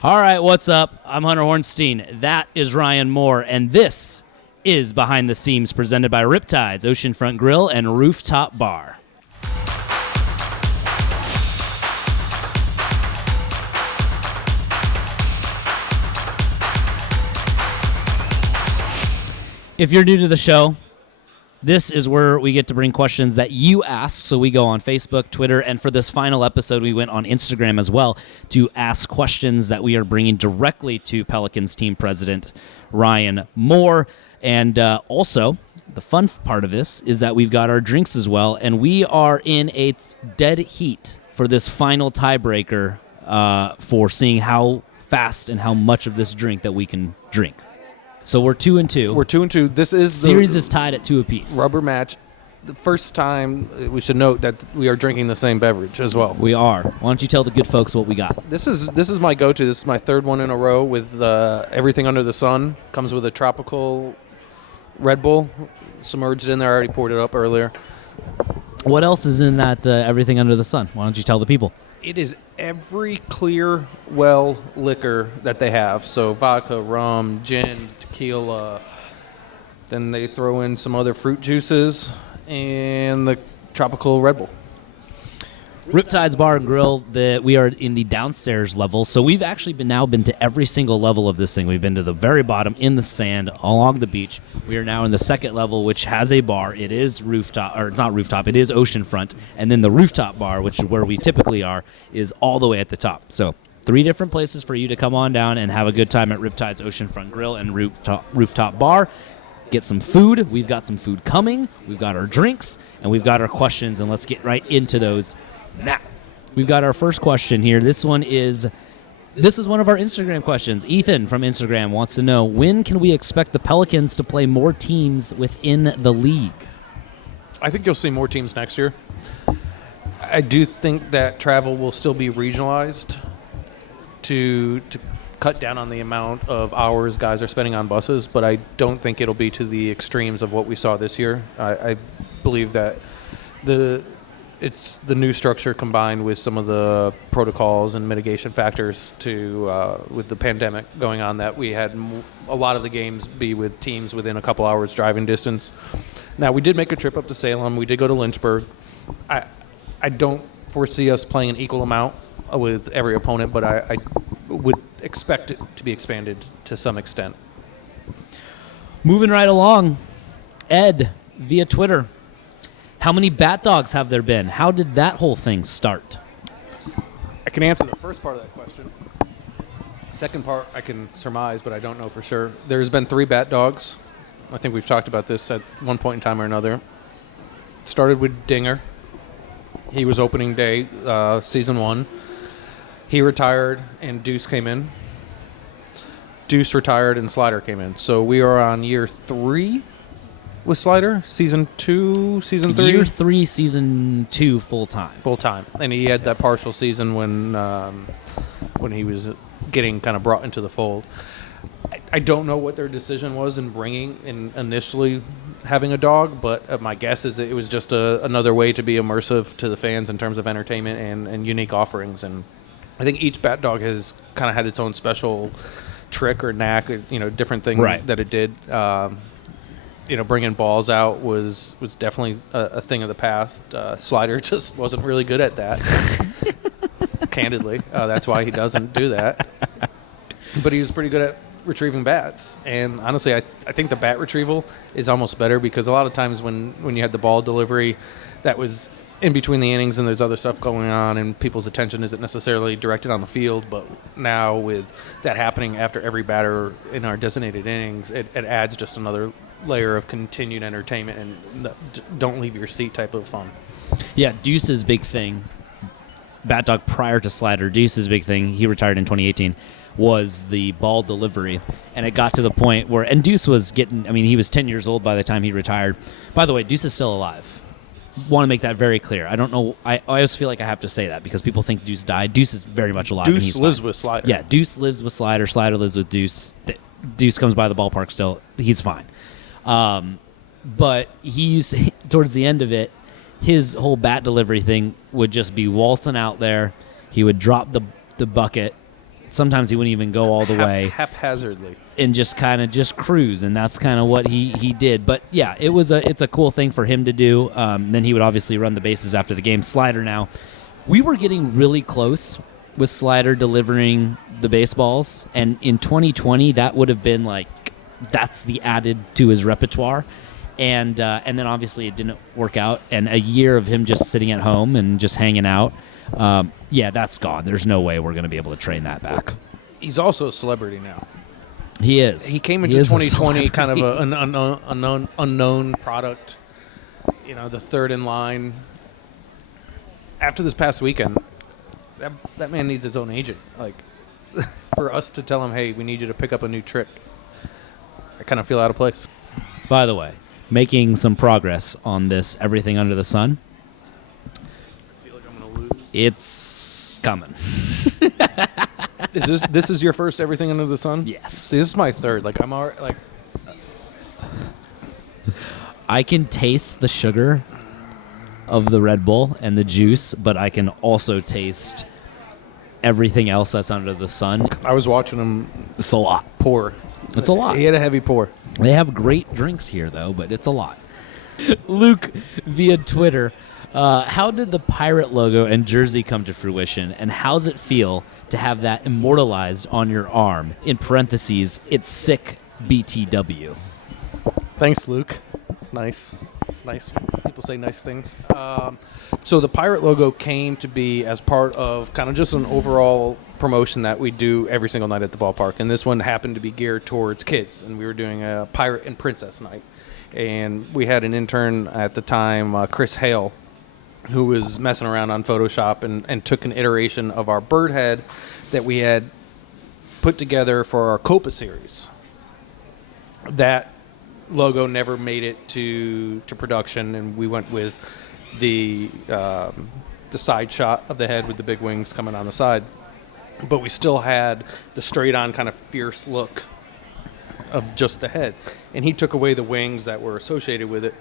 All right, what's up? I'm Hunter Horenstein. That is Ryan Moore, and this is Behind the Seams, presented by RipTydz, Oceanfront Grill, and Rooftop Bar. If you're new to the show, this is where we get to bring questions that you ask. So we go on Facebook, Twitter, and for this final episode, we went on Instagram as well to ask questions that we are bringing directly to Pelicans team president Ryan Moore. And also, the fun part of this is that we've got our drinks as well, and we are in a dead heat for this final tiebreaker for seeing how fast and how much of this drink that we can drink. So we're 2-2. We're 2-2. This is the series is tied at 2 apiece. Rubber match. The first time we should note that we are drinking the same beverage as well. We are. Why don't you tell the good folks what we got? This is my go-to. This is my third one in a row with everything under the sun. Comes with a tropical Red Bull submerged in there. I already poured it up earlier. What else is in that everything under the sun? Why don't you tell the people? It is every clear well liquor that they have. So vodka, rum, gin, tequila. Then they throw in some other fruit juices and the tropical Red Bull. RipTydz Bar and Grill, we are in the downstairs level, so we've actually been to every single level of this thing. We've been to the very bottom in the sand along the beach. We are now in the second level, which has a bar. It is rooftop, or not rooftop, it is oceanfront. And then the rooftop bar, which is where we typically are, is all the way at the top. So 3 different places for you to come on down and have a good time at RipTydz Oceanfront Grill and Rooftop Bar. Get some food. We've got some food coming. We've got our drinks, and we've got our questions, and let's get right into those. Now, we've got our first question here. This is one of our Instagram questions. Ethan from Instagram wants to know, when can we expect the Pelicans to play more teams within the league? I think you'll see more teams next year. I do think that travel will still be regionalized to cut down on the amount of hours guys are spending on buses, but I don't think it'll be to the extremes of what we saw this year. I believe that it's the new structure combined with some of the protocols and mitigation factors with the pandemic going on, that we had a lot of the games be with teams within a couple hours driving distance. Now, we did make a trip up to Salem. We did go to Lynchburg. I don't foresee us playing an equal amount with every opponent, but I would expect it to be expanded to some extent. Moving right along, Ed via Twitter. How many bat dogs have there been? How did that whole thing start? I can answer the first part of that question. Second part I can surmise, but I don't know for sure. There's been 3 bat dogs. I think we've talked about this at one point in time or another. It started with Dinger. He was opening day, season 1. He retired, and Deuce came in. Deuce retired, and Slider came in. So we are on year 3 with Slider. Season 2, season 3? Year 3, season 2, full-time. Full-time. And he had that partial season when he was getting kind of brought into the fold. I don't know what their decision was in initially having a dog, but my guess is that it was just another way to be immersive to the fans in terms of entertainment and unique offerings. And I think each bat dog has kind of had its own special trick or knack, or, different thing that it did. Bringing balls out was definitely a thing of the past. Slider just wasn't really good at that, candidly. That's why he doesn't do that. But he was pretty good at retrieving bats. And honestly, I think the bat retrieval is almost better, because a lot of times when you had the ball delivery, that was in between the innings and there's other stuff going on and people's attention isn't necessarily directed on the field. But now with that happening after every batter in our designated innings, it adds just another layer of continued entertainment and don't leave your seat type of fun. Yeah, Deuce's big thing, bat dog prior to Slider, Deuce's big thing, he retired in 2018, was the ball delivery. And it got to the point where, and Deuce was he was 10 years old by the time he retired. By the way, Deuce is still alive. Want to make that very clear. I don't know. I always feel like I have to say that because people think Deuce died. Deuce is very much alive. Deuce lives with Slider. Yeah, Deuce lives with Slider. Slider lives with Deuce. Deuce comes by the ballpark still. He's fine. But towards the end of it, his whole bat delivery thing would just be waltzing out there. He would drop the bucket, sometimes he wouldn't even go all the way. Haphazardly. And just kind of just cruise, and that's kind of what he did. But yeah, it's a cool thing for him to do. Then he would obviously run the bases after the game. Slider now. We were getting really close with Slider delivering the baseballs, and in 2020 that would have been like that's the added to his repertoire. And then obviously it didn't work out, and a year of him just sitting at home and just hanging out. Yeah, that's gone. There's no way we're going to be able to train that back. He's also a celebrity now. He is. He came into 2020 kind of an unknown product, the third in line. After this past weekend, that man needs his own agent. Like, for us to tell him, hey, we need you to pick up a new trick, I kind of feel out of place. By the way, making some progress on this Everything Under the Sun. I feel like I'm going to lose. It's coming. This is your first Everything Under the Sun? Yes. See, this is my third. Like, I'm already, like... I can taste the sugar of the Red Bull and the juice, but I can also taste everything else that's under the sun. I was watching him... It's a lot. Pour. It's a lot. He had a heavy pour. They have great drinks here, though, but it's a lot. Luke, via Twitter, how did the pirate logo and jersey come to fruition, and how's it feel to have that immortalized on your arm? In parentheses, it's sick BTW. Thanks, Luke. It's nice. It's nice. People say nice things. So the pirate logo came to be as part of kind of just an overall promotion that we do every single night at the ballpark. And this one happened to be geared towards kids. And we were doing a pirate and princess night. And we had an intern at the time, Chris Hale, who was messing around on Photoshop and took an iteration of our bird head that we had put together for our Copa series. That logo never made it to production, and we went with the side shot of the head with the big wings coming on the side. But we still had the straight-on kind of fierce look of just the head. And he took away the wings that were associated with it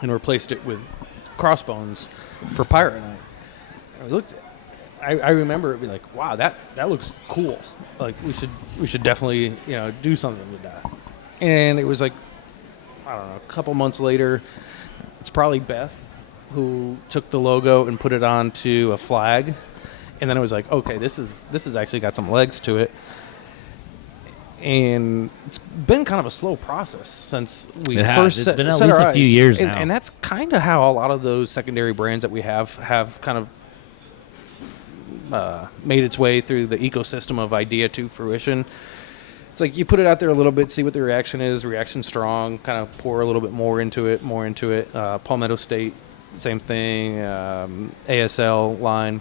and replaced it with crossbones for Pirate Night. And I remember it being like, wow, that looks cool. Like, we should definitely do something with that. And it was like, I don't know, a couple months later, it's probably Beth who took the logo and put it onto a flag. And then it was like, okay, this is actually got some legs to it. And it's been kind of a slow process since we first set our eyes. It's been at least a few years now. And that's kind of how a lot of those secondary brands that we have kind of made its way through the ecosystem of idea to fruition. It's like you put it out there a little bit, see what the reaction is. Reaction strong, kind of pour a little bit more into it. Palmetto State, same thing. ASL line.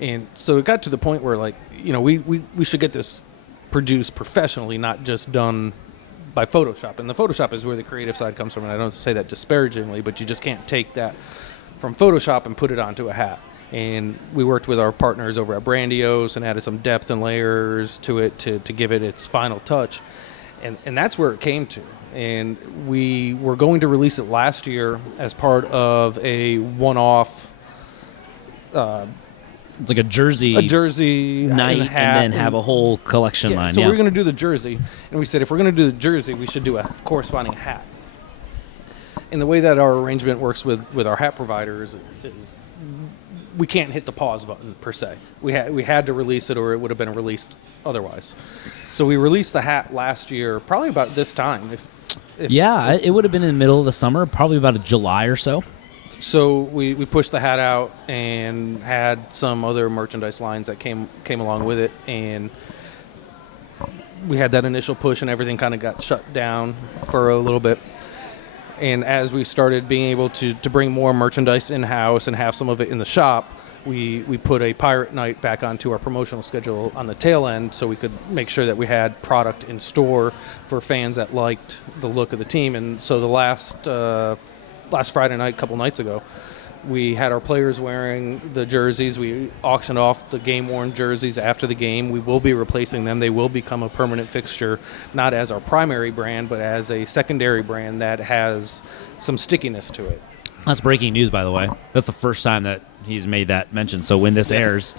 And so it got to the point where, like, we should get this produced professionally, not just done by Photoshop. And the Photoshop is where the creative side comes from. And I don't say that disparagingly, but you just can't take that from Photoshop and put it onto a hat. And we worked with our partners over at Brandios and added some depth and layers to it to give it its final touch. And that's where it came to. And we were going to release it last year as part of a one-off it's like a jersey night and then have a whole collection line. So we were going to do the jersey, and we said if we're going to do the jersey, we should do a corresponding hat. And the way that our arrangement works with our hat providers is we can't hit the pause button per se. We had to release it, or it would have been released otherwise. So we released the hat last year, probably about this time. It would have been in the middle of the summer, probably about July or so. So we pushed the hat out and had some other merchandise lines that came along with it, and we had that initial push, and everything kind of got shut down for a little bit. And as we started being able to bring more merchandise in-house and have some of it in the shop, we put a Pirate Night back onto our promotional schedule on the tail end so we could make sure that we had product in store for fans that liked the look of the team. And so the last Friday night, a couple nights ago, we had our players wearing the jerseys. We auctioned off the game-worn jerseys after the game. We will be replacing them. They will become a permanent fixture, not as our primary brand, but as a secondary brand that has some stickiness to it. That's breaking news, by the way. That's the first time that he's made that mention. So when this airs,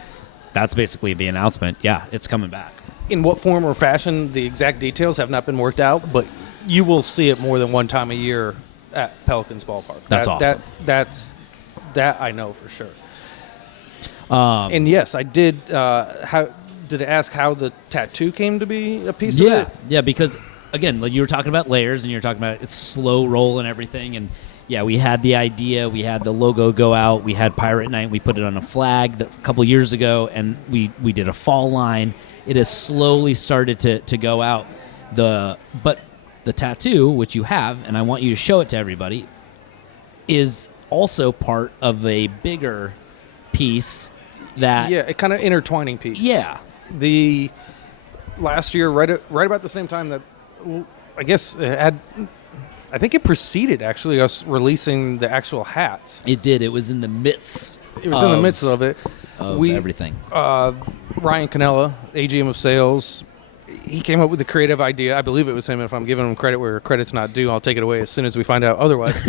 that's basically the announcement. Yeah, it's coming back. In what form or fashion, the exact details have not been worked out, but you will see it more than one time a year at Pelicans ballpark. That's awesome. That I know for sure. And yes, I did. How did it ask how the tattoo came to be a piece of it? Yeah, because again, like you were talking about layers, and you were talking about it's slow roll and everything, and yeah, we had the idea, we had the logo go out, we had Pirate Night, we put it on a flag a couple years ago, and we did a fall line. It has slowly started to go out. But the tattoo, which you have, and I want you to show it to everybody, is also part of a bigger piece that... Yeah, a kind of intertwining piece. Yeah. The last year, right about the same time that, I guess, I think it preceded, actually, us releasing the actual hats. It did. It was in the midst. It was in the midst of it. Everything. Ryan Canella, AGM of Sales, he came up with the creative idea. I believe it was him. If I'm giving him credit where credit's not due, I'll take it away as soon as we find out otherwise.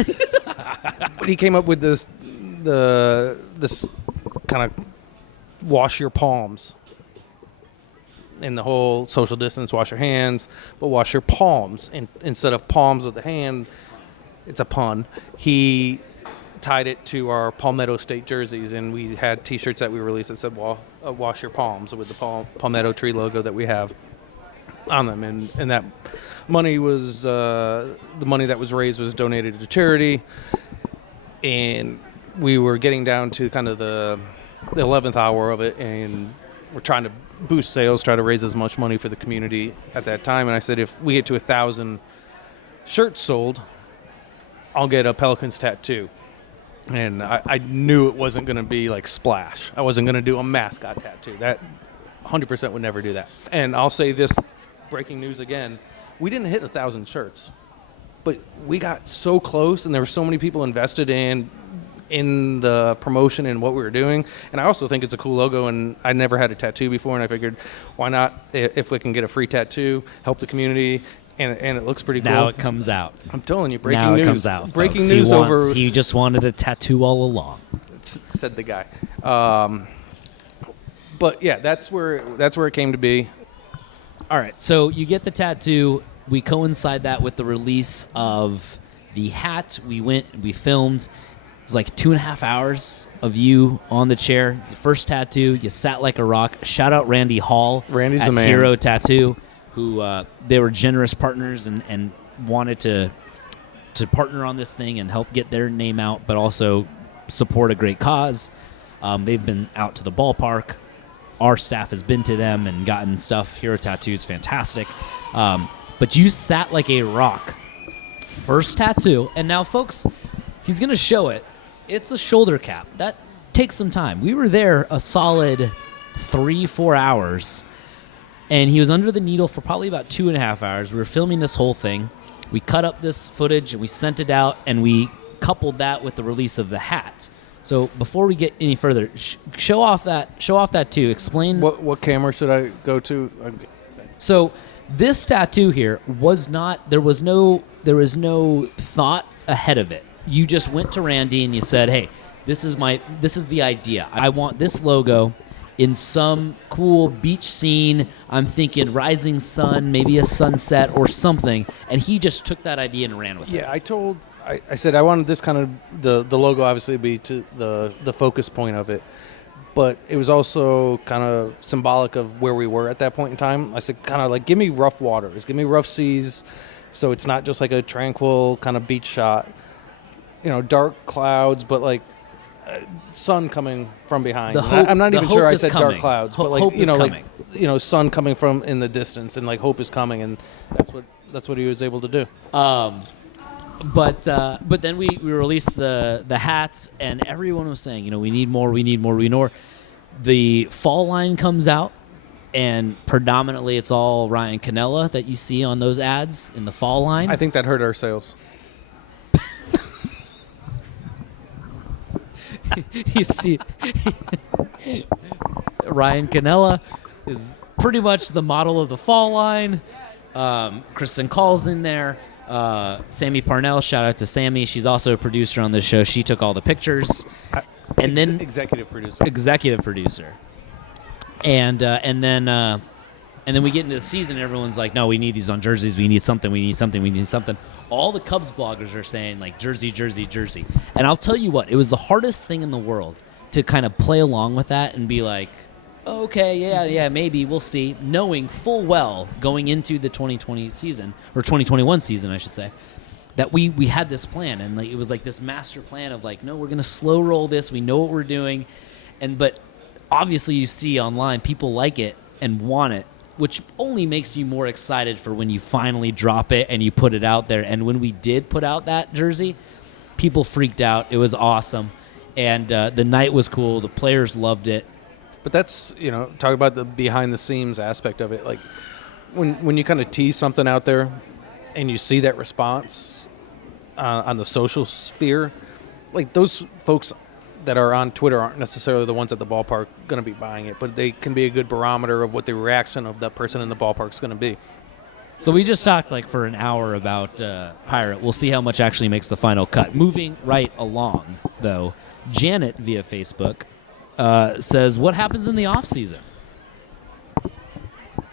But he came up with this kind of wash your palms. In the whole social distance, wash your hands, but wash your palms. Instead of palms of the hand, it's a pun. He tied it to our Palmetto State jerseys, and we had T-shirts that we released that said "Wash your palms" with the Palmetto tree logo that we have on them. And that money was the money that was raised was donated to charity. And we were getting down to kind of the 11th hour of it, and we're trying to boost sales, try to raise as much money for the community at that time. And I said, if we get to 1,000 shirts sold, I'll get a Pelicans tattoo. And I knew it wasn't going to be like Splash. I wasn't going to do a mascot tattoo. That 100% would never do that. And I'll say this, breaking news again, we didn't hit 1,000 shirts, but we got so close, and there were so many people invested in the promotion and what we were doing. And I also think it's a cool logo, and I never had a tattoo before, and I figured, why not, if we can get a free tattoo, help the community, and it looks pretty cool. Now it comes out. I'm telling you, breaking news. news. Now it comes out, breaking folks. news He just wanted a tattoo all along. Said the guy. But yeah, that's where it came to be. All right, so you get the tattoo. We coincide that with the release of the hat. We filmed. It was like 2.5 hours of you on the chair. The first tattoo, you sat like a rock. Shout out Randy Hall. Randy's at the man. Hero Tattoo, who they were generous partners and wanted to partner on this thing and help get their name out, but also support a great cause. They've been out to the ballpark. Our staff has been to them and gotten stuff. Hero Tattoo's fantastic. But you sat like a rock. First tattoo. And now, folks, he's going to show it. It's a shoulder cap. That takes some time. We were there a solid 3-4 hours, and he was under the needle for probably about 2.5 hours. We were filming this whole thing. We cut up this footage, and we sent it out, and we coupled that with the release of the hat. So before we get any further, show off that too. Explain what camera should I go to? So this tattoo here there was no thought ahead of it. You just went to Randy and you said, "Hey, this is the idea. I want this logo in some cool beach scene. I'm thinking rising sun, maybe a sunset or something." And he just took that idea and ran with it. Yeah, I said I wanted this kind of the logo obviously to be to the focus point of it, but it was also kind of symbolic of where we were at that point in time. I said, kind of like, give me rough waters, give me rough seas, so it's not just like a tranquil kind of beach shot. Dark clouds, but like sun coming from behind. I'm not even sure I said coming. Dark clouds, but like hope is coming. sun coming from in the distance, and like hope is coming, and that's what he was able to do. But then we released the hats, and everyone was saying, we need more. The fall line comes out, and predominantly it's all Ryan Canella that you see on those ads in the fall line. I think that hurt our sales. You see, Ryan Canella is pretty much the model of the fall line. Kristen Call's in there. Sammy Parnell, shout out to Sammy. She's also a producer on this show. She took all the pictures. And then executive producer. And then we get into the season, and everyone's like, no, we need these on jerseys. We need something. We need something. We need something. All the Cubs bloggers are saying, like, jersey, jersey, jersey. And I'll tell you what, it was the hardest thing in the world to kind of play along with that and be like, okay, yeah, maybe, we'll see, knowing full well going into the 2020 season, or 2021 season, I should say, that we had this plan. And like it was like this master plan of like, no, we're going to slow roll this. We know what we're doing. But obviously you see online, people like it and want it, which only makes you more excited for when you finally drop it and you put it out there. And when we did put out that jersey, people freaked out. It was awesome. And the night was cool. The players loved it. But that's, talk about the behind-the-scenes aspect of it. Like, when you kind of tease something out there and you see that response on the social sphere, like those folks that are on Twitter aren't necessarily the ones at the ballpark going to be buying it, but they can be a good barometer of what the reaction of that person in the ballpark is going to be. So we just talked like for an hour about Pirate. We'll see how much actually makes the final cut. Moving right along, though, Janet via Facebook says, what happens in the off season?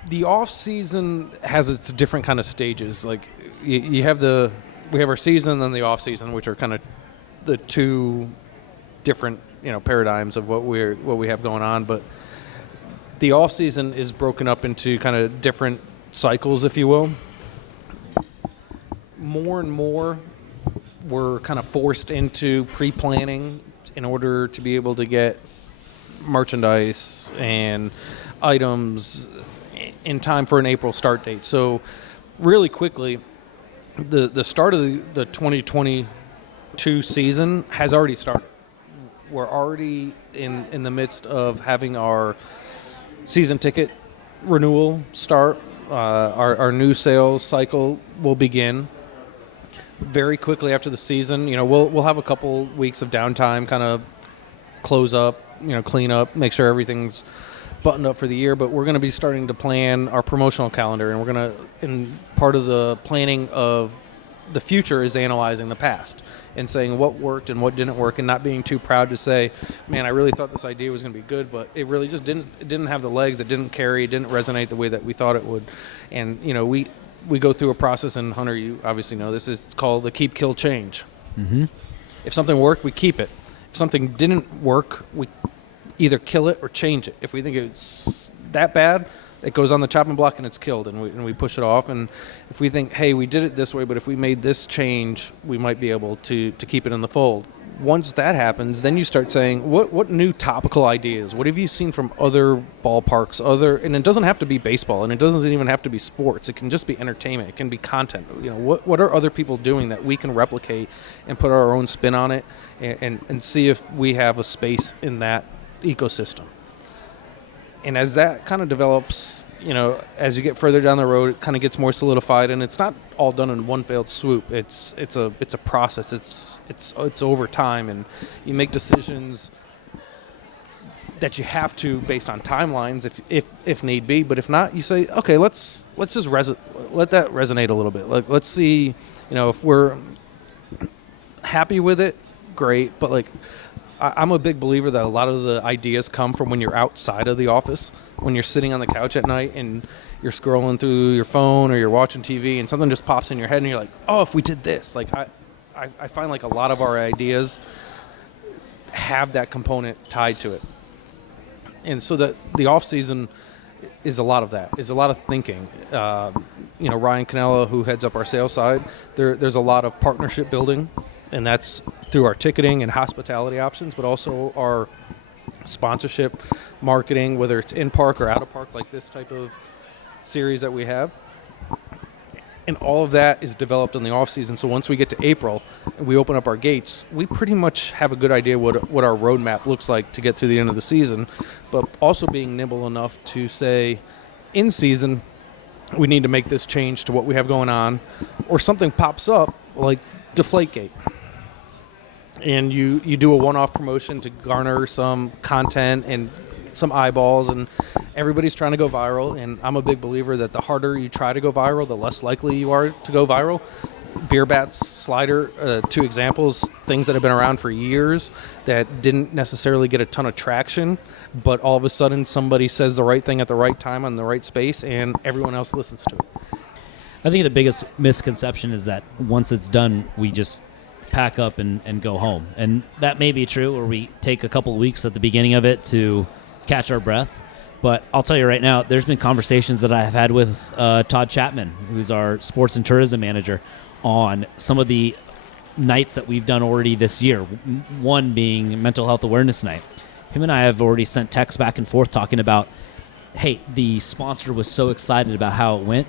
The off season has its different kind of stages. Like we have our season and then the off season, which are kind of the two different paradigms of what we have going on. But the off season is broken up into kind of different cycles, if you will. More and more, we're kind of forced into pre-planning in order to be able to get merchandise and items in time for an April start date. So really quickly, the start of the 2022 season has already started. We're already in the midst of having our season ticket renewal start. Our new sales cycle will begin very quickly after the season. We'll have a couple weeks of downtime, kind of close up, clean up, make sure everything's buttoned up for the year. But we're going to be starting to plan our promotional calendar, and part of the planning of the future is analyzing the past and saying what worked and what didn't work, and not being too proud to say, man, I really thought this idea was going to be good, but it really just didn't have the legs. It didn't carry. It didn't resonate the way that we thought it would. And we go through a process, and Hunter, you obviously know this, is called the keep, kill, change. Mm-hmm. If something worked, we keep it. If something didn't work, we either kill it or change it. If we think it's that bad, it goes on the chopping block and it's killed, and we push it off. And if we think, hey, we did it this way, but if we made this change, we might be able to keep it in the fold. Once that happens, then you start saying, what new topical ideas? What have you seen from other ballparks? And it doesn't have to be baseball, and it doesn't even have to be sports. It can just be entertainment. It can be content. What are other people doing that we can replicate and put our own spin on it, and see if we have a space in that ecosystem. And as that kind of develops, as you get further down the road, it kind of gets more solidified, and it's not all done in one fell swoop. It's a process. It's over time, and you make decisions that you have to based on timelines if need be. But if not, you say, okay, let's just let that resonate a little bit. Let's see, if we're happy with it, great. But I'm a big believer that a lot of the ideas come from when you're outside of the office, when you're sitting on the couch at night and you're scrolling through your phone or you're watching TV and something just pops in your head and you're like, oh, if we did this. I find like a lot of our ideas have that component tied to it. And so that the off season is a lot of that, is a lot of thinking. Ryan Cannella, who heads up our sales side, there's a lot of partnership building, and that's through our ticketing and hospitality options, but also our sponsorship marketing, whether it's in park or out of park, like this type of series that we have. And all of that is developed in the off season. So once we get to April and we open up our gates, we pretty much have a good idea what our roadmap looks like to get through the end of the season, but also being nimble enough to say, in season, we need to make this change to what we have going on, or something pops up like Deflategate. And you do a one-off promotion to garner some content and some eyeballs, and everybody's trying to go viral. And I'm a big believer that the harder you try to go viral, the less likely you are to go viral. beer bats slider, 2 examples, things that have been around for years that didn't necessarily get a ton of traction, but all of a sudden somebody says the right thing at the right time on the right space, and everyone else listens to it. I think the biggest misconception is that once it's done, we just pack up and go home. And that may be true, or we take a couple of weeks at the beginning of it to catch our breath. But I'll tell you right now, there's been conversations that I have had with Todd Chapman, who's our sports and tourism manager, on some of the nights that we've done already this year, one being Mental Health Awareness Night. Him and I have already sent texts back and forth talking about, hey, the sponsor was so excited about how it went.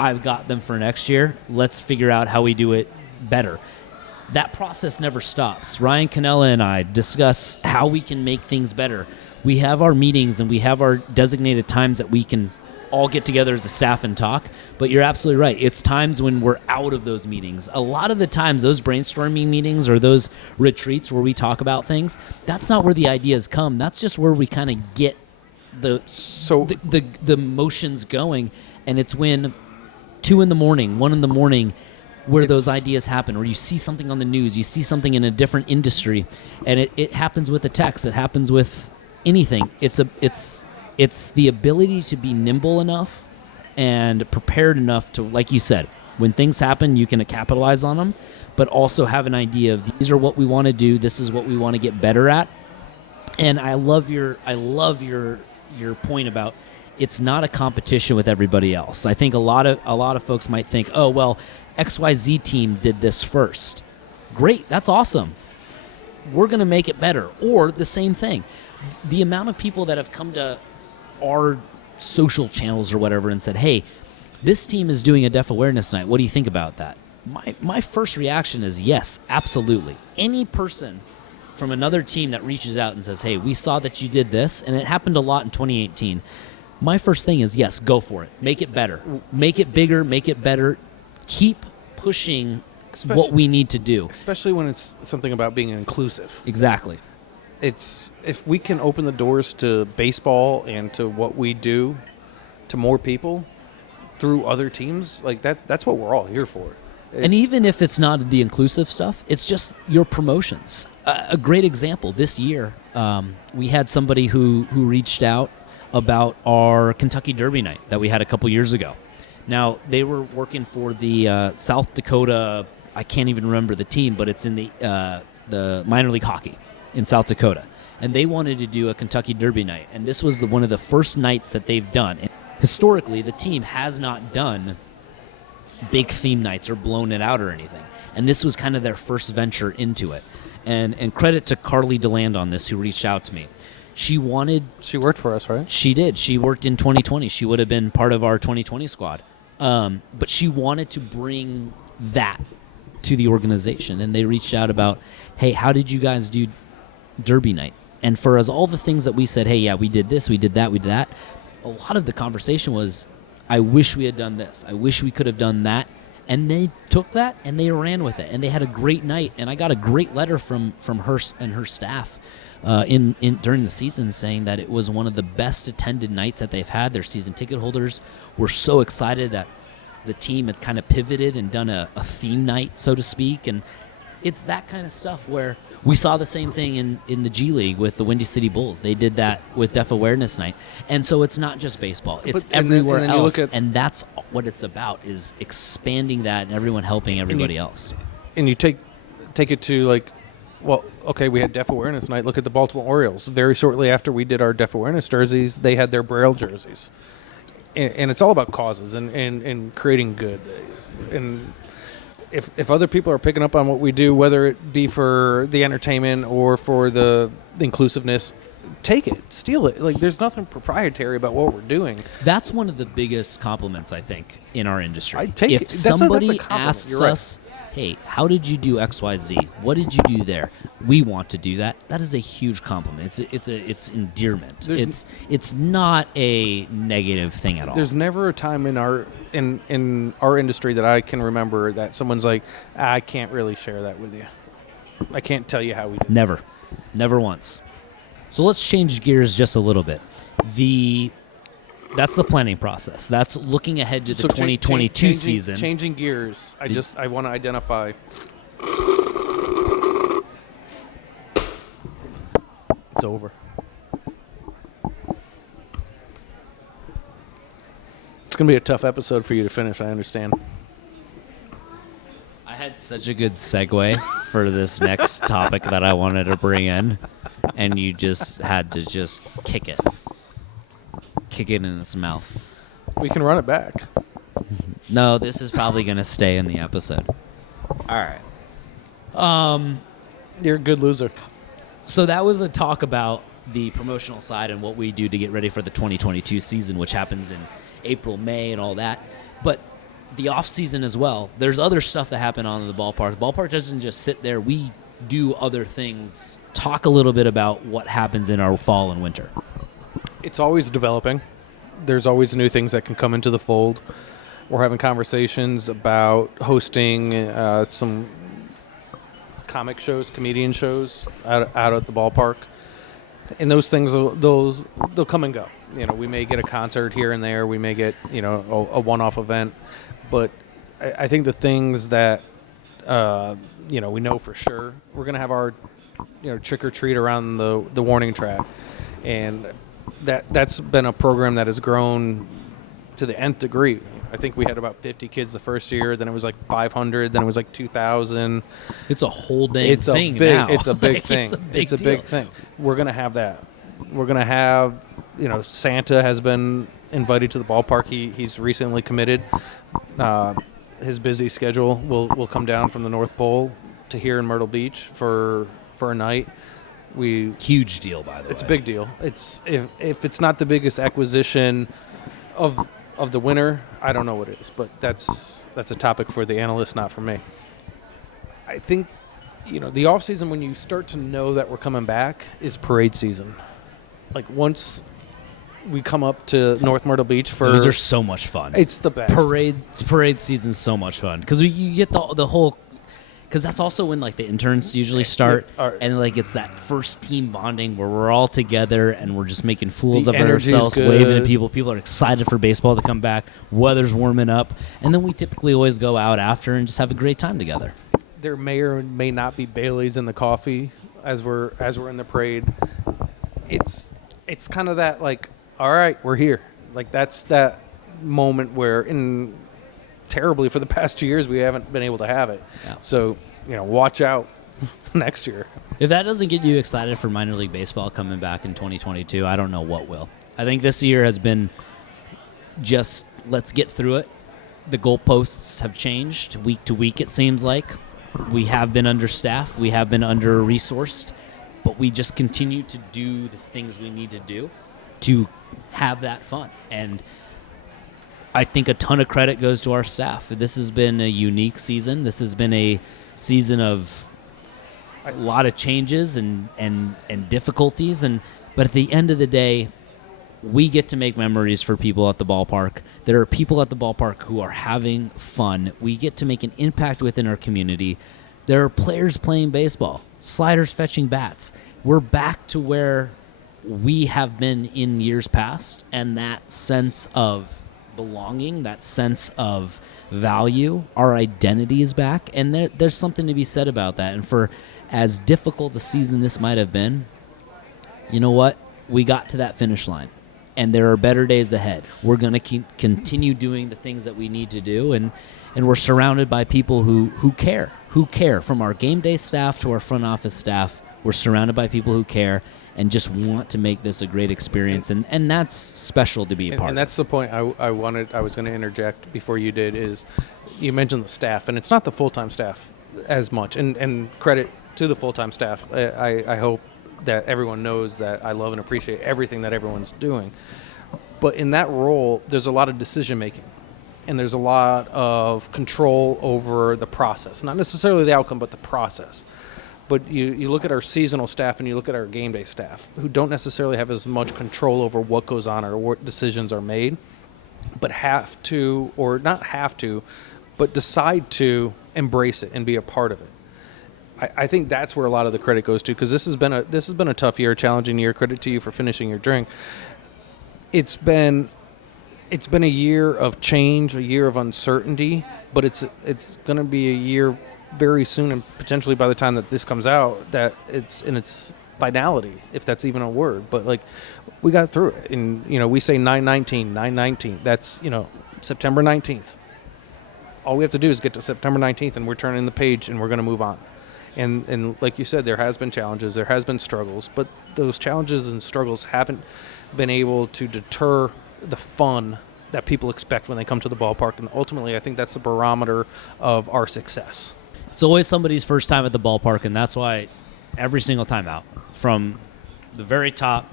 I've got them for next year. Let's figure out how we do it better. That process never stops. Ryan Cannella and I discuss how we can make things better. We have our meetings and we have our designated times that we can all get together as a staff and talk, but you're absolutely right. It's times when we're out of those meetings. A lot of the times, those brainstorming meetings or those retreats where we talk about things, that's not where the ideas come. That's just where we kind of get the motions going, and it's when 2 in the morning, 1 in the morning, where those ideas happen, or you see something on the news, you see something in a different industry, and it happens with a text, it happens with anything. It's the ability to be nimble enough and prepared enough to, like you said, when things happen, you can capitalize on them, but also have an idea of these are what we want to do. This is what we want to get better at. And I love your point about it's not a competition with everybody else. I think a lot of folks might think, oh well, XYZ team did this first. Great, that's awesome. We're going to make it better. Or the same thing. The amount of people that have come to our social channels or whatever and said, hey, this team is doing a deaf awareness night. What do you think about that? My first reaction is yes, absolutely. Any person from another team that reaches out and says, hey, we saw that you did this, and it happened a lot in 2018. My first thing is yes, go for it. Make it better. Make it bigger, make it better. Keep pushing what we need to do. Especially when it's something about being inclusive. Exactly. It's if we can open the doors to baseball and to what we do to more people through other teams, like that's what we're all here for. And even if it's not the inclusive stuff, it's just your promotions. A great example this year, we had somebody who reached out about our Kentucky Derby night that we had a couple years ago. Now, they were working for the South Dakota, I can't even remember the team, but it's in the minor league hockey in South Dakota. And they wanted to do a Kentucky Derby night. And this was one of the first nights that they've done. And historically, the team has not done big theme nights or blown it out or anything. And this was kind of their first venture into it. And credit to Carly DeLand on this, who reached out to me. She worked for us, right? She did. She worked in 2020. She would have been part of our 2020 squad. But she wanted to bring that to the organization. And they reached out about, hey, how did you guys do Derby night? And for us, all the things that we said, hey, yeah, we did this, we did that, we did that. A lot of the conversation was, I wish we had done this. I wish we could have done that. And they took that and they ran with it. And they had a great night. And I got a great letter from her and her staff during the season saying that it was one of the best attended nights that they've had. Their season ticket holders were so excited that the team had kind of pivoted and done a theme night, so to speak. And it's that kind of stuff where we saw the same thing in the G League with the Windy City Bulls. They did that with Deaf Awareness Night. And so it's not just baseball. It's everywhere else. And that's what it's about, is expanding that and everyone helping everybody else. And you take it to, like, well, okay, we had Deaf Awareness Night. Look at the Baltimore Orioles. Very shortly after we did our Deaf Awareness jerseys, they had their Braille jerseys. And it's all about causes and creating good. And if other people are picking up on what we do, whether it be for the entertainment or for the inclusiveness, take it, steal it. Like, there's nothing proprietary about what we're doing. That's one of the biggest compliments, I think, in our industry. If somebody asks us, hey, how did you do XYZ? What did you do there? We want to do that. That is a huge compliment. It's endearment. It's not a negative thing at all. There's never a time in our industry that I can remember that someone's like, I can't really share that with you. I can't tell you how we did. Never once. So let's change gears just a little bit. The That's the planning process. That's looking ahead to the 2022 season. Changing gears. I want to identify. It's over. It's going to be a tough episode for you to finish, I understand. I had such a good segue for this next topic that I wanted to bring in, and you just had to just kick it in its mouth. We can run it back. No, this is probably going to stay in the episode. All right. You're a good loser. So that was a talk about the promotional side and what we do to get ready for the 2022 season, which happens in April, May, and all that. But the off season as well, there's other stuff that happen on the ballpark. The ballpark doesn't just sit there. We do other things. Talk a little bit about what happens in our fall and winter. It's always developing. There's always new things that can come into the fold. We're having conversations about hosting some comic shows, comedian shows out at the ballpark. And those things, they'll come and go. You know, we may get a concert here and there. We may get, a one-off event. But I think the things that, we know for sure, we're going to have our, trick or treat around the warning track. And that's been a program that has grown to the nth degree. I think we had about 50 kids the first year. Then it was like 500. Then it was like 2,000. It's a whole dang thing now. It's a big thing. It's a big thing. We're going to have that. We're going to have, Santa has been invited to the ballpark. He's recently committed. His busy schedule will come down from the North Pole to here in Myrtle Beach for a night. Huge deal, by the way. It's a big deal. It's if it's not the biggest acquisition of the winter, I don't know what it is, but that's a topic for the analysts, not for me. I think, the off season, when you start to know that we're coming back, is parade season. Like once we come up to North Myrtle Beach for those are so much fun. It's the best. Parade season's so much fun because you get the whole. Because that's also when like the interns usually start, and like it's that first team bonding where we're all together and we're just making fools of ourselves, waving at people. People are excited for baseball to come back. Weather's warming up, and then we typically always go out after and just have a great time together. There may or may not be Baileys in the coffee as we're in the parade. It's kind of that like, all right, we're here. Like that's that moment where terribly for the past 2 years we haven't been able to have it. Yeah. So, watch out next year. If that doesn't get you excited for minor league baseball coming back in 2022, I don't know what will. I think this year has been just let's get through it. The goalposts have changed week to week, it seems like. We have been understaffed. We have been under-resourced. But we just continue to do the things we need to do to have that fun. And I think a ton of credit goes to our staff. This has been a unique season. This has been a season of a lot of changes and difficulties. But at the end of the day, we get to make memories for people at the ballpark. There are people at the ballpark who are having fun. We get to make an impact within our community. There are players playing baseball, sliders fetching bats. We're back to where we have been in years past, and that sense of belonging, that sense of value, our identity is back, and there's something to be said about that. And for as difficult a season this might have been, you know what? We got to that finish line, and there are better days ahead. We're going to continue doing the things that we need to do, and we're surrounded by people who care, from our game day staff to our front office staff. We're surrounded by people who care and just want to make this a great experience, and that's special to be a part of. And that's the point I was going to interject before you did, is you mentioned the staff, and it's not the full-time staff as much, and credit to the full-time staff. I hope that everyone knows that I love and appreciate everything that everyone's doing. But in that role, there's a lot of decision-making, and there's a lot of control over the process. Not necessarily the outcome, but the process. But you look at our seasonal staff and you look at our game day staff, who don't necessarily have as much control over what goes on or what decisions are made, but have to, or not have to, but decide to embrace it and be a part of it. I think that's where a lot of the credit goes to, because this has been a tough year, a challenging year. Credit to you for finishing your drink. It's been it's been a year of change, a year of uncertainty, but it's going to be a year very soon, and potentially by the time that this comes out, that it's in its finality, if that's even a word. But like, we got through it, and we say 9/19. That's September 19th. All we have to do is get to September 19th, and we're turning the page, and we're going to move on. And like you said, there has been challenges, there has been struggles, but those challenges and struggles haven't been able to deter the fun that people expect when they come to the ballpark. And ultimately, I think that's the barometer of our success. It's always somebody's first time at the ballpark, and that's why every single time out, from the very top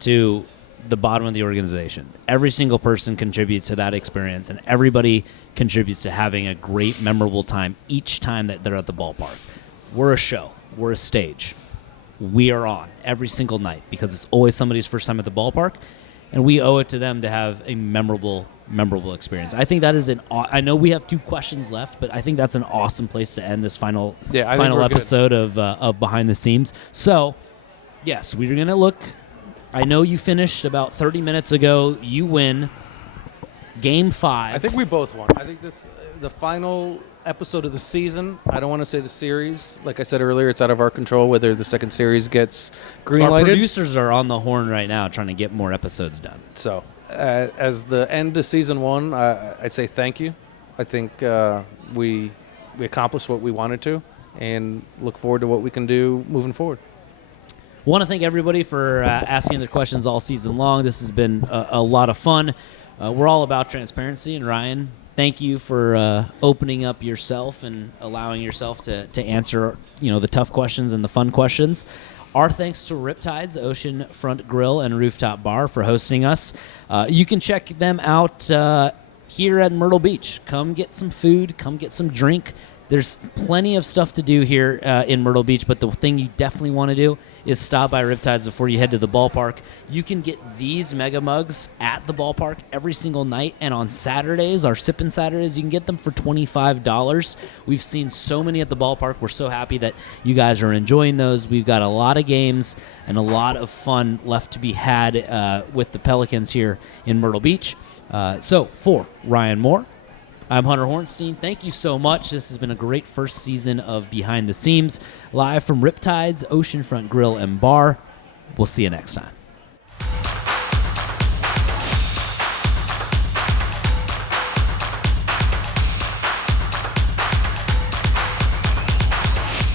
to the bottom of the organization, every single person contributes to that experience, and everybody contributes to having a great, memorable time each time that they're at the ballpark. We're a show. We're a stage. We are on every single night because it's always somebody's first time at the ballpark, and we owe it to them to have a memorable experience. I think that is I know we have 2 questions left, but I think that's an awesome place to end this final episode of Behind the Seams. So, yes, we're going to look. I know you finished about 30 minutes ago. You win Game 5. I think we both won. I think the final episode of the season. I don't want to say the series. Like I said earlier, it's out of our control whether the second series gets green-lighted. Our producers are on the horn right now trying to get more episodes done. So, as the end of season 1, I'd say thank you. I think we accomplished what we wanted to, and look forward to what we can do moving forward. I want to thank everybody for asking their questions all season long. This has been a lot of fun. We're all about transparency, and Ryan, thank you for opening up yourself and allowing yourself to answer the tough questions and the fun questions. Our thanks to RipTydz, Oceanfront Grill and Rooftop Bar, for hosting us. You can check them out here at Myrtle Beach. Come get some food. Come get some drink. There's plenty of stuff to do here in Myrtle Beach, but the thing you definitely want to do is stop by RipTydz before you head to the ballpark. You can get these mega mugs at the ballpark every single night, and on Saturdays, our Sippin' Saturdays, you can get them for $25. We've seen so many at the ballpark. We're so happy that you guys are enjoying those. We've got a lot of games and a lot of fun left to be had with the Pelicans here in Myrtle Beach. So for Ryan Moore, I'm Hunter Horenstein. Thank you so much. This has been a great first season of Behind the Seams, live from RipTydz, Oceanfront Grill and Bar. We'll see you next time.